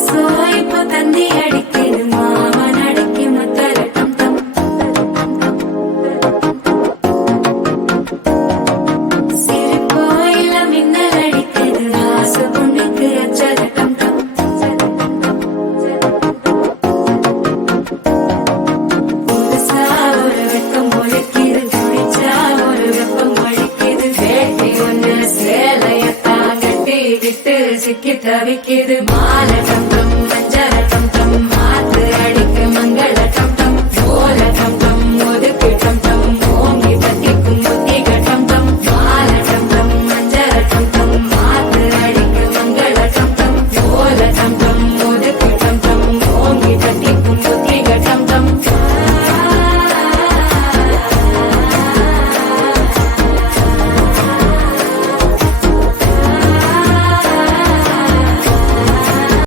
இப்போ தந்தி அடிக்குது மாமன் அடிக்கு முத்தரட்டம் தம் சிரிப்போ இல்ல மின்னல் அடிக்குது ஆச பொண்ணுக்கு அச்சரட்டம் தம் புதுசா ஒரு வெக்கம் ஒழிக்குது துடிச்சா ஒரு வெப்பம் ஒழிக்குது வேட்டி ஒண்ணு சேலையத்தான் கட்டி விட்டு சிக்கி தவிக்குது மாலகம்